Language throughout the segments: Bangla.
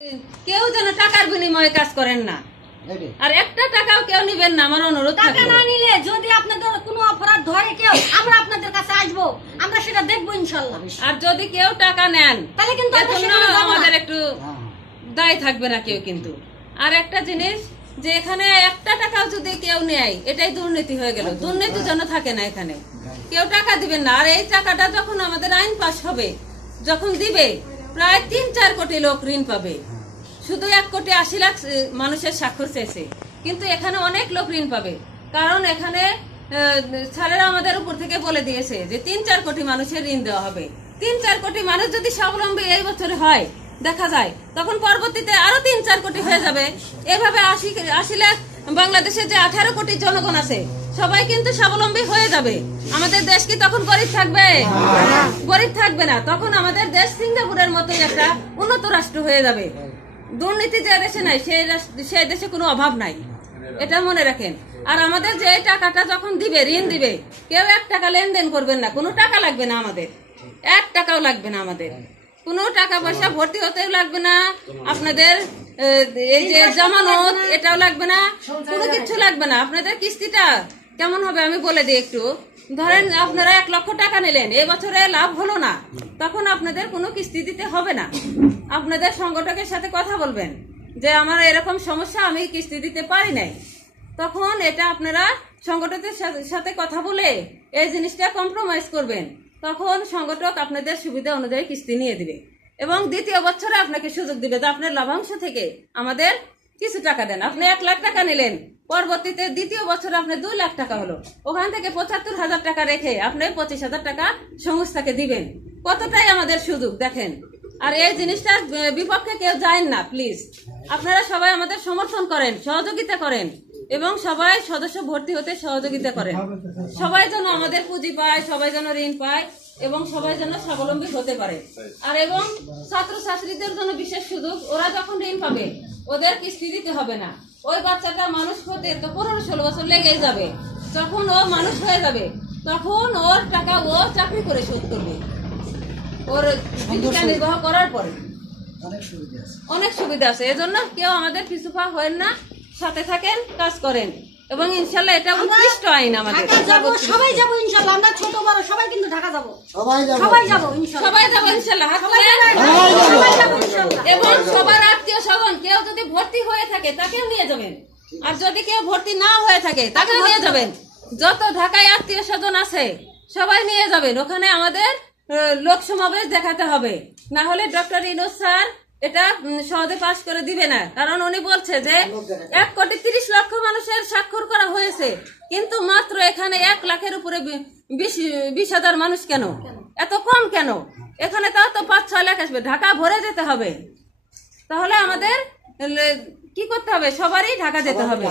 কেউ যেন টাকার বিনিময়ে কাজ করেন না, আর একটা টাকাও কেউ নিবেন না। আমার অনুরোধ, টাকা না নিলে যদি আপনাদের কোনো অপরাধ ধরে কেউ, আমরা আপনাদের কাছে আসবো, আমরা সেটা দেখবো ইনশাআল্লাহ। আর যদি কেউ টাকা নেন তাহলে কিন্তু আমাদের একটু দায় থাকবে না কেউ। কিন্তু আর একটা জিনিস, যে এখানে একটা টাকাও যদি কেউ নেয়, এটাই দুর্নীতি হয়ে গেল। দুর্নীতি যেন থাকে না, এখানে কেউ টাকা দিবেন না। আর এই টাকাটা যখন আমাদের আইন পাস হবে, যখন দিবে, প্রায় 3-4 কোটি লোক ঋণ পাবে। শুধু 1,80,00,000 মানুষের স্বাক্ষর চেয়েছে, কিন্তু এখানে অনেক লোক ঋণ পাবে। কারণ এখানে স্যারেরা আমাদের উপর থেকে বলে দিয়েছে যে 3-4 কোটি মানুষের ঋণ দেওয়া হবে। 3-4 কোটি মানুষ যদি স্বাবলম্বী এই বছরে হয়, দেখা যায়, তখন পরবর্তীতে আরো 3-4 কোটি হয়ে যাবে। এভাবে 80 লাখ বাংলাদেশের যে 18 কোটি জনগণ আছে, সবাই কিন্তু স্বাবলম্বী হয়ে যাবে। আমাদের দেশ কি তখন গরিব থাকবে? গরিব থাকবে না। তখন আমাদের দেশ সিঙ্গাপুরের মতোই একটা উন্নত রাষ্ট্র হয়ে যাবে। দুর্নীতি যে দেশে নাই, সেই দেশে কোনো অভাব নাই, এটা মনে রাখেন। আর আমাদের যে টাকাটা যখন দিবে, ঋণ দিবে, কেউ 1 টাকা লেনদেন করবেন না। কোনো টাকা লাগবে না আমাদের, 1 টাকাও লাগবে না আমাদের। কোনো টাকা পয়সা ভর্তি হতেও লাগবে না আপনাদের। এই যে জামানত, এটাও লাগবে না, কোনো কিছু লাগবে না। আপনাদের কিস্তিটা কেমন হবে আমি বলে দিই একটু। ধরেন আপনারা 1 লক্ষ টাকা নিলেন, এই বছরে লাভ হলো না, তখন আপনাদের কোনো কিস্তি দিতে হবে না। আপনাদের সংগঠকের সাথে কথা বলবেন যে আমার এরকম সমস্যা, আমি কিস্তি দিতে পারি নাই। তখন এটা আপনারা সংগঠকের সাথে কথা বলে এই জিনিসটা কম্প্রোমাইজ করবেন। তখন সংগঠক আপনাদের সুবিধা অনুযায়ী কিস্তি নিয়ে দিবে, এবং দ্বিতীয় বছরে আপনাকে সুযোগ দিবে যে আপনার লাভাংশ থেকে আমাদের কিছু টাকা দেন। আপনি 1 লাখ টাকা নিলেন, পরবর্তীতে দ্বিতীয় বছরে আপনার 2 লাখ টাকা হলো, ওখান থেকে 75,000 টাকা রেখে আপনি 25,000 টাকা সংস্থাকে দিবেন। কতটাই আমাদের সুযোগ দেখেন। আর এই জিনিসটার বিপক্ষে কেউ যায় না, প্লিজ। আপনারা সবাই আমাদের সমর্থন করেন, সহযোগিতা করেন, এবং সবাই সদস্য ভর্তি হতে সহযোগিতা করেন। সবাই যেন আমাদের পুঁজি পায়, সবাই যেন ঋণ পায়, এবং সবাই যেন স্বাবলম্বী হতে পারে। আর এবং ছাত্রছাত্রীদের জন্য বিশেষ সুযোগ, ওরা যখন ঋণ পাবে, ওদের কিস্তি দিতে হবে না। ওই বাচ্চাটা মানুষ হতে তো 15-16 বছর লেগেই যাবে। যখন ও মানুষ হয়ে যাবে, তখন ওর টাকা ও চাকরি করে শোধ করবে, ওর জীবিকা নির্বাহ করার পরে। অনেক সুবিধা আছে। এজন্য কেউ আমাদের পিছু পা হবেন না, সাথে থাকেন, কাজ করেন, এবং ইনশাল্লাহ এটা উৎকৃষ্ট আইন। আমাদের সবাই যাবো ইনশাল্লাহ, আমরা ছোট বড় সবাই কিন্তু ঢাকা যাবো, সবাই যাবো ইনশাল্লাহ। এবং সবার আত্মীয় স্বজন কেউ যদি ভর্তি হয়ে থাকে, তাকেও নিয়ে যাবেন। আর যদি কেউ ভর্তি না হয়ে থাকে, তাকেও নিয়ে যাবেন। যত ঢাকায় আত্মীয় স্বজন আছে, সবাই নিয়ে যাবেন। ওখানে আমাদের লোক সমাবেশ দেখাতে হবে, না হলে ডক্টর ইউনূস স্যার এটা সহজে পাশ করে দিবে না। কারণ উনি বলছে যে 1,30,00,000 মানুষের স্বাক্ষর করা হয়েছে, কিন্তু মাত্র এখানে 1 লাখের উপরে 20,000 মানুষ। কেন এত কম? কেন এখানে তাও তো 5-6 লাখ আসবে। ঢাকা ভরে যেতে হবে। তাহলে আমাদের কি করতে হবে? সবারই ঢাকা যেতে হবে।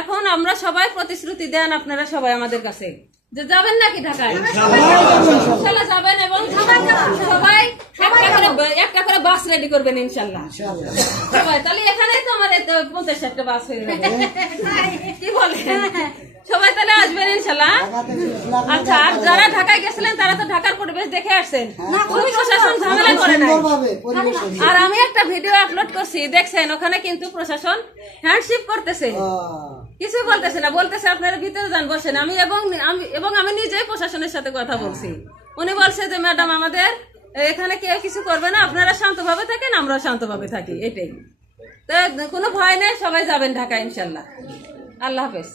এখন আমরা সবাই প্রতিশ্রুতি দেন আপনারা সবাই আমাদের কাছে যে যাবেন নাকি ঢাকায়? ইনশাল্লাহ যাবেন, এবং সবাই একটা করে বাস রেডি করবেন ইনশাল্লাহ সবাই। তাহলে এখানেই তো আমার 50-60টা বাস হয়ে যাবে। কি বলেন? সবাই তাহলে আসবেন ইনশাল্লাহ। আচ্ছা, আর যারা ঢাকায় গেছিলেন তারা তো ঢাকার পরিবেশ দেখে আসছেন, প্রশাসন ঝামেলা করে না। আর আমি একটা ভিডিও আপলোড করছি, দেখছেন, ওখানে কিন্তু প্রশাসন হ্যান্ডশিপ করতেছে, কিছু বলতেছে না, বলতেছে আপনারা ভিতরে যান, বসেন। আমি নিজেই প্রশাসনের সাথে কথা বলছি। উনি বলছে যে ম্যাডাম, আমাদের এখানে কেউ কিছু করবে না, আপনারা শান্তভাবে থাকেন, আমরাও শান্তভাবে থাকি, এটাই। তো কোনো ভয় নেই, সবাই যাবেন ঢাকা ইনশাল্লাহ। আল্লাহ হাফেজ।